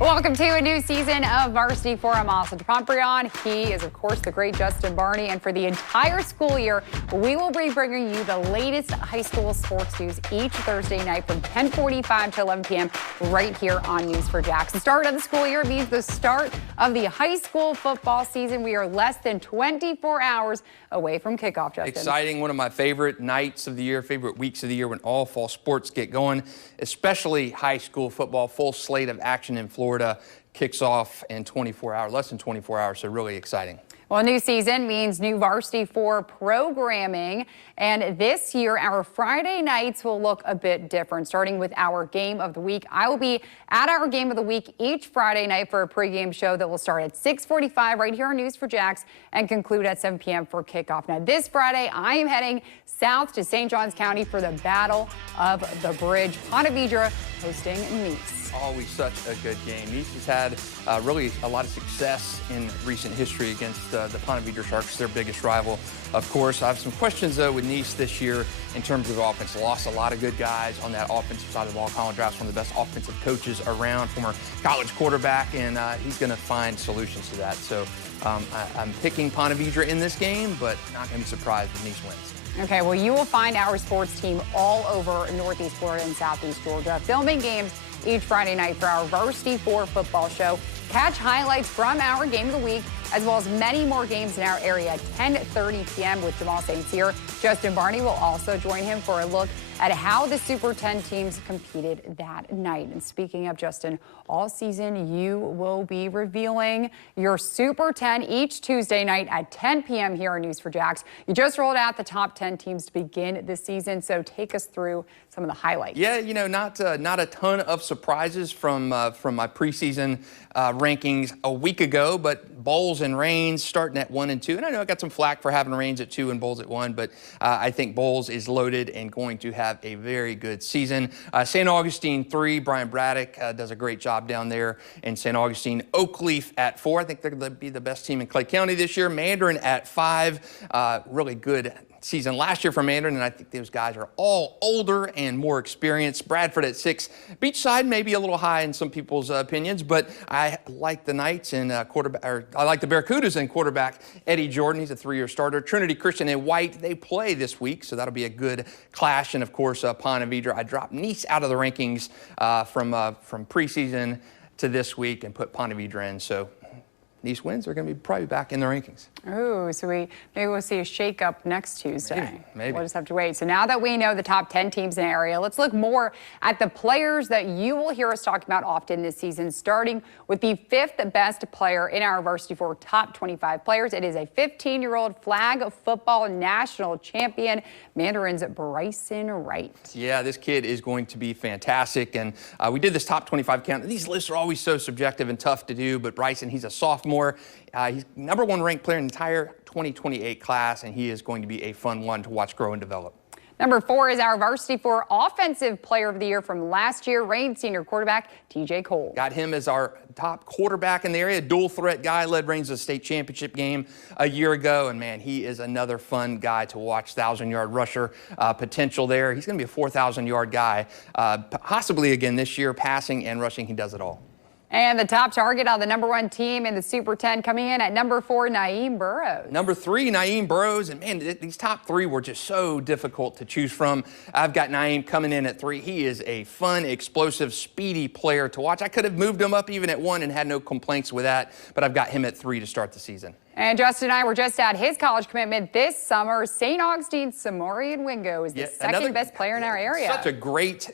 Welcome to a new season of Varsity for Alessandra Pontbriand. He is, of course, the great Justin Barney. And for the entire school year, we will be bringing you the latest high school sports news each Thursday night from 10:45 to 11 p.m. right here on News4JAX. The start of the school year means the start of the high school football season. We are less than 24 hours away from kickoff, Justin. Exciting. One of my favorite nights of the year, favorite weeks of the year when all fall sports get going, especially high school football. Full slate of action in Florida kicks off in 24 hours, less than 24 hours, so really exciting. Well, new season means new Varsity 4 programming, and this year our Friday nights will look a bit different, starting with our Game of the Week. I will be at our Game of the Week each Friday night for a pregame show that will start at 6:45 right here on News4JAX and conclude at 7 p.m. for kickoff. Now, this Friday, I am heading south to St. Johns County for the Battle of the Bridge. Pontbriand hosting Nice. Always such a good game. Nice has had really a lot of success in recent history against the Pontbriand Sharks, their biggest rival. Of course, I have some questions, though, with Nice this year in terms of offense. Lost a lot of good guys on that offensive side of the ball. Colin Draft's one of the best offensive coaches around, former college quarterback, and he's going to find solutions to that. So I'm picking Pontbriand in this game, but not going to be surprised if Nice wins. Okay, well, you will find our sports team all over Northeast Florida and Southeast Georgia, filming games each Friday night for our Varsity 4 football show. Catch highlights from our Game of the Week, as well as many more games in our area at 10:30 p.m. with Jamal St. Cyr. Justin Barney will also join him for a look at how the Super 10 teams competed that night. And speaking of Justin, all season you will be revealing your Super 10 each Tuesday night at 10 p.m. here on News4JAX. You just rolled out the top 10 teams to begin this season, so take us through some of the highlights. Yeah, you know, not a ton of surprises from my preseason rankings a week ago, but Bowles and Raines starting at 1 and 2. And I know I got some flack for having Raines at 2 and Bowles at 1, but I think Bowles is loaded and going to have a very good season. St. Augustine 3, Brian Braddock does a great job down there in St. Augustine. Oakleaf at 4. I think they're going to be the best team in Clay County this year. Mandarin at 5. Really good season last year for Mandarin, and I think those guys are all older and more experienced. Bradford at 6. Beachside maybe a little high in some people's opinions, but I like the Knights and I like the Barracudas and quarterback Eddie Jordan. He's a 3-year starter. Trinity Christian and White, they play this week, so that'll be a good clash. And of course, Pontbriand. I dropped Nice out of the rankings from preseason to this week and put Pontbriand in. So Nice wins, they're going to be probably back in the rankings. Oh, so maybe we'll see a shakeup next Tuesday. Maybe. We'll just have to wait. So now that we know the top 10 teams in the area, let's look more at the players that you will hear us talking about often this season, starting with the 5th best player in our Varsity 4 top 25 players. It is a 15-year-old flag football national champion, Mandarin's Bryson Wright. Yeah, this kid is going to be fantastic. And we did this top 25 count. These lists are always so subjective and tough to do, but Bryson, he's a sophomore. He's #1 ranked player in the entire 2028 class, and he is going to be a fun one to watch grow and develop. Number 4 is our Varsity 4 Offensive Player of the Year from last year, Raines senior quarterback TJ Cole. Got him as our top quarterback in the area, dual threat guy, led Raines to the state championship game a year ago, and man, he is another fun guy to watch. 1,000-yard rusher potential there. He's going to be a 4,000-yard guy, possibly again this year, passing and rushing. He does it all. And the top target on the #1 team in the Super 10 coming in at number 4, Naeem Burrows. Number 3, Naeem Burrows. And man, these top 3 were just so difficult to choose from. I've got Naeem coming in at 3. He is a fun, explosive, speedy player to watch. I could have moved him up even at 1 and had no complaints with that, but I've got him at 3 to start the season. And Justin and I were just at his college commitment this summer. St. Augustine's Samorian Wingo is the second best player in our area. Such a great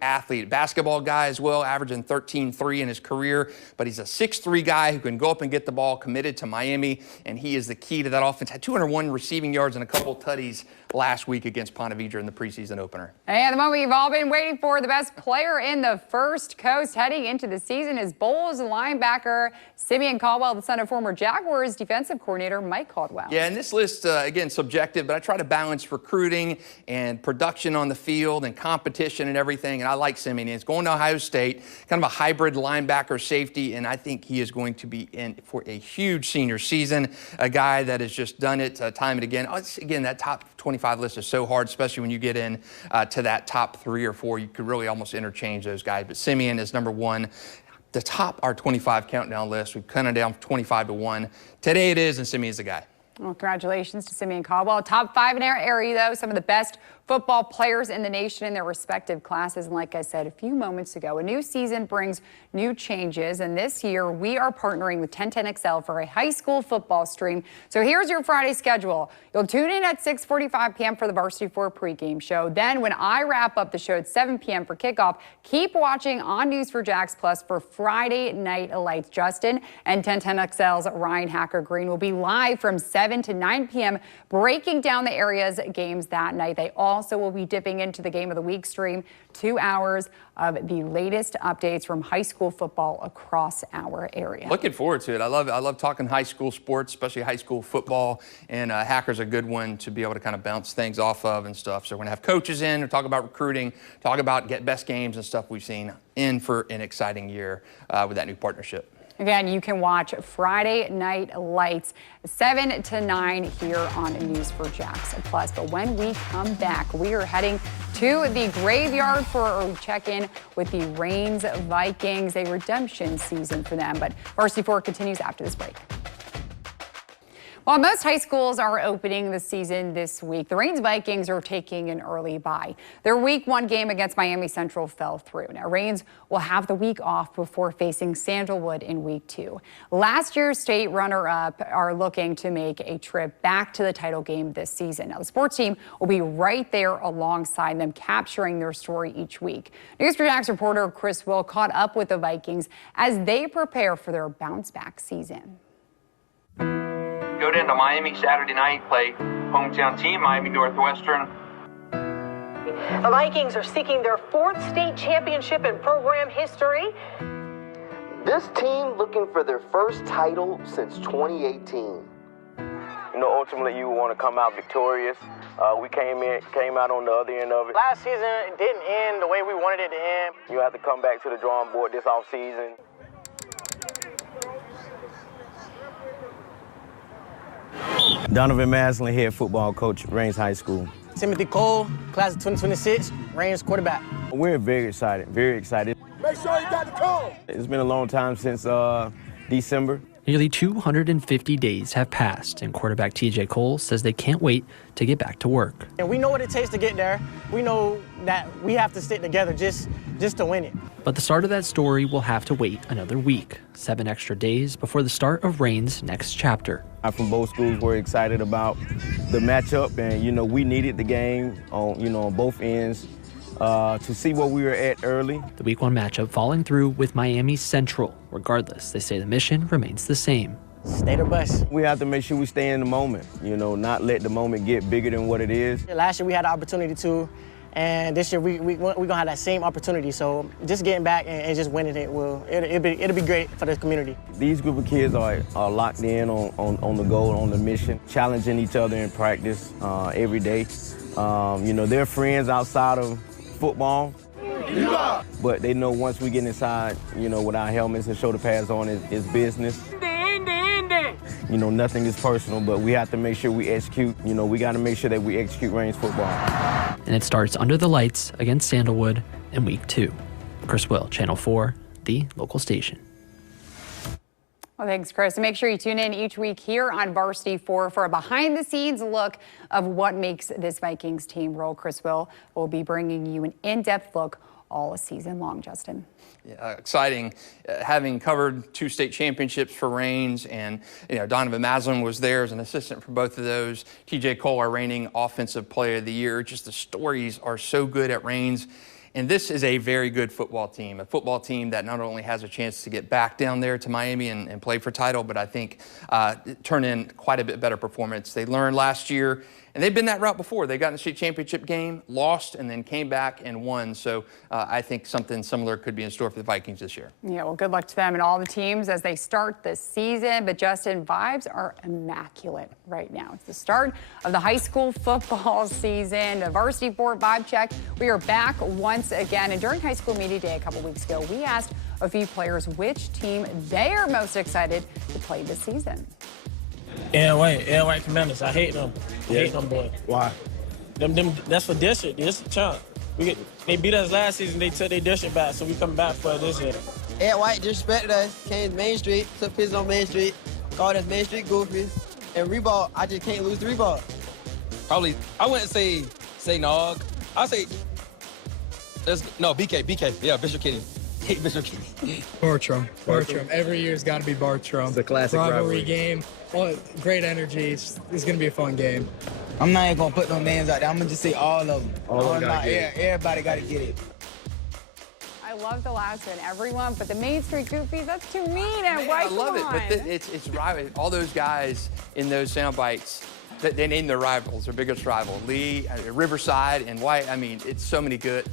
athlete. Basketball guy as well, averaging 13.3 in his career. But he's a 6'3 guy who can go up and get the ball, committed to Miami, and he is the key to that offense. Had 201 receiving yards and a couple tutties last week against Pontbriand in the preseason opener. And the moment you've all been waiting for, the best player in the First Coast heading into the season is Bowles linebacker Simeon Caldwell, the son of former Jaguars defensive coordinator Mike Caldwell. Yeah, and this list, again, subjective, but I try to balance recruiting and production on the field and competition and everything, and I like Simeon. He's going to Ohio State, kind of a hybrid linebacker safety, and I think he is going to be in for a huge senior season, a guy that has just done it time and again. Again, that top 25 list is so hard, especially when you get in to that top 3 or 4. You could really almost interchange those guys, but Simeon is number 1. to top our 25 countdown list. We've cut it down 25-1. Today it is, and Simeon's the guy. Well, congratulations to Simeon Caldwell. Top 5 in our area, though. Some of the best football players in the nation in their respective classes. And like I said a few moments ago, a new season brings new changes. And this year, we are partnering with 1010XL for a high school football stream. So here's your Friday schedule. You'll tune in at 6:45 p.m. for the Varsity 4 pregame show. Then when I wrap up the show at 7 p.m. for kickoff, keep watching on News4Jax Plus for Friday Night Lights. Justin and 1010XL's Ryan Hacker Green will be live from 7 to 9 p.m. breaking down the area's games that night. They also will be dipping into the Game of the Week stream, 2 hours of the latest updates from high school football across our area. Looking forward to it. I love talking high school sports, especially high school football, and Hacker's a good one to be able to kind of bounce things off of and stuff. So we're going to have coaches in to talk about recruiting, talk about get best games and stuff we've seen in for an exciting year with that new partnership. Again, you can watch Friday Night Lights 7 to 9 here on News4Jax Plus. But when we come back, we are heading to the graveyard for a check-in with the Raines Vikings, a redemption season for them. But Varsity 4 continues after this break. While most high schools are opening the season this week, the Raines Vikings are taking an early bye. Their Week 1 game against Miami Central fell through. Now, Raines will have the week off before facing Sandalwood in Week 2. Last year's state runner-up are looking to make a trip back to the title game this season. Now, the sports team will be right there alongside them, capturing their story each week. News4Jax reporter Chris Will caught up with the Vikings as they prepare for their bounce-back season. Go down to Miami Saturday night, play hometown team, Miami Northwestern. The Vikings are seeking their 4th state championship in program history. This team looking for their first title since 2018. You know, ultimately you want to come out victorious. We came out on the other end of it. Last season, it didn't end the way we wanted it to end. You have to come back to the drawing board this offseason. Donovan Maslin, head football coach, Raines High School. Timothy Cole, class of 2026, Raines quarterback. We're very excited, very excited. Make sure you got the code. It's been a long time since December. Nearly 250 days have passed, and quarterback TJ Cole says they can't wait to get back to work. And we know what it takes to get there. We know that we have to stick together just to win it. But the start of that story will have to wait another week, 7 extra days before the start of Raines' next chapter. From both schools, we're excited about the matchup, and we needed the game on both ends to see where we were at early. The Week 1 matchup falling through with Miami Central. Regardless, they say the mission remains the same. Stay the bus. We have to make sure we stay in the moment, not let the moment get bigger than what it is. Last year we had the opportunity to, and this year we're going to have that same opportunity. So just getting back and just winning it'll be great for the community. These group of kids are locked in on the goal, on the mission, challenging each other in practice every day. They're friends outside of football, but they know once we get inside, with our helmets and shoulder pads on, it's business. Nothing is personal, but we have to make sure we execute. We got to make sure that we execute Raines football. And it starts under the lights against Sandalwood in Week 2. Chris Will, Channel 4, the local station. Well, thanks, Chris. And make sure you tune in each week here on Varsity 4 for a behind-the-scenes look of what makes this Vikings team roll. Chris will be bringing you an in-depth look all season long, Justin. Yeah, exciting, having covered 2 state championships for Raines, and Donovan Maslin was there as an assistant for both of those. TJ Cole, our reigning offensive player of the year. Just the stories are so good at Raines. And this is a very good football team, a football team that not only has a chance to get back down there to Miami and play for title, but I think turn in quite a bit better performance. They learned last year, and they've been that route before. They got in the state championship game, lost, and then came back and won. So I think something similar could be in store for the Vikings this year. Yeah, well, good luck to them and all the teams as they start this season. But Justin, vibes are immaculate right now. It's the start of the high school football season. The Varsity 4 Vibe Check. We are back once again. And during High School Media Day a couple weeks ago, we asked a few players which team they are most excited to play this season. White Commanders. I hate them. I hate them boys. Why? That's for district. This is a chance. They beat us last season. They took their district back, so we come back for this year. Ed White disrespected us, came to Main Street, took pictures on Main Street, called us Main Street goofies. And Reebok, I just can't lose to Reebok. Probably, I wouldn't say Nog. I'll say, BK. Yeah, Bishop Kitty. Hate Bishop Kitty. Bartram. Every year's got to be Bartram. It's a classic rivalry game. Well, great energy. It's going to be a fun game. I'm not even going to put no names out there. I'm going to just say all of them. Everybody got to get it. I love the last one, everyone, but the Main Street Goofies, that's too mean. And why? I love it, but it's rival. All those guys in those sound bites, they name their rivals, their biggest rival. Lee, Riverside, and White. I mean, it's so many good.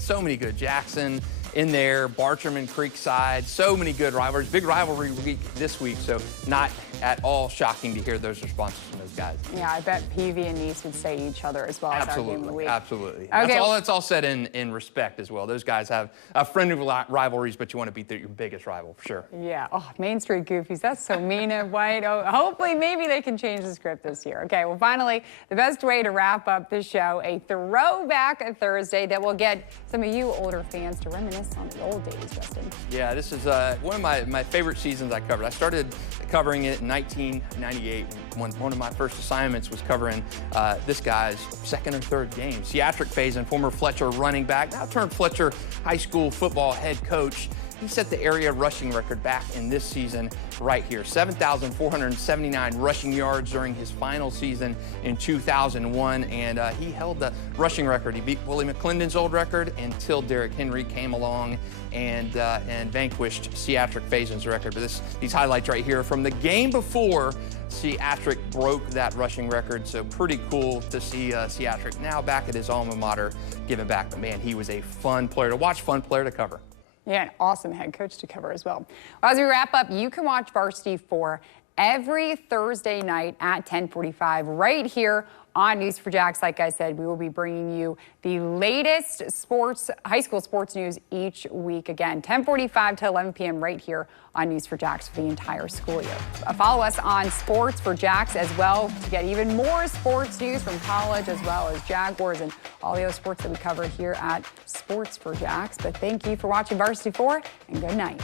Jackson in there, Bartram and Creekside, so many good rivalries. Big rivalry week this week, so not at all shocking to hear those responses from those guys. Yeah, I bet Peavy and Nice would say each other as well as our game of the week. Absolutely. Okay. That's all said in respect as well. Those guys have friendly rivalries, but you want to beat your biggest rival for sure. Yeah. Oh, Main Street Goofies. That's so mean and White. Oh, hopefully, maybe they can change the script this year. Okay. Well, finally, the best way to wrap up this show, a throwback Thursday that will get some of you older fans to reminisce on the old days, Justin. Yeah, this is one of my favorite seasons I covered. I started covering it in 1998. One of my first assignments was covering this guy's second or third game. Seatric Faison, former Fletcher running back, now turned Fletcher High School football head coach. He set the area rushing record back in this season right here. 7,479 rushing yards during his final season in 2001, and he held the rushing record. He beat Willie McClendon's old record until Derrick Henry came along and vanquished Seatric Faison's record. But these highlights right here from the game before Seatric broke that rushing record, so pretty cool to see Seatric now back at his alma mater giving back. But man, he was a fun player to watch, fun player to cover. Yeah, an awesome head coach to cover as well. As we wrap up, you can watch Varsity 4 every Thursday night at 10:45 right here on News4Jax. Like I said, we will be bringing you the latest high school sports news each week. Again, 10:45 to 11 p.m. right here on News4Jax for the entire school year. Follow us on Sports4Jax as well to get even more sports news from college as well as Jaguars and all the other sports that we cover here at Sports4Jax. But thank you for watching Varsity 4 and good night.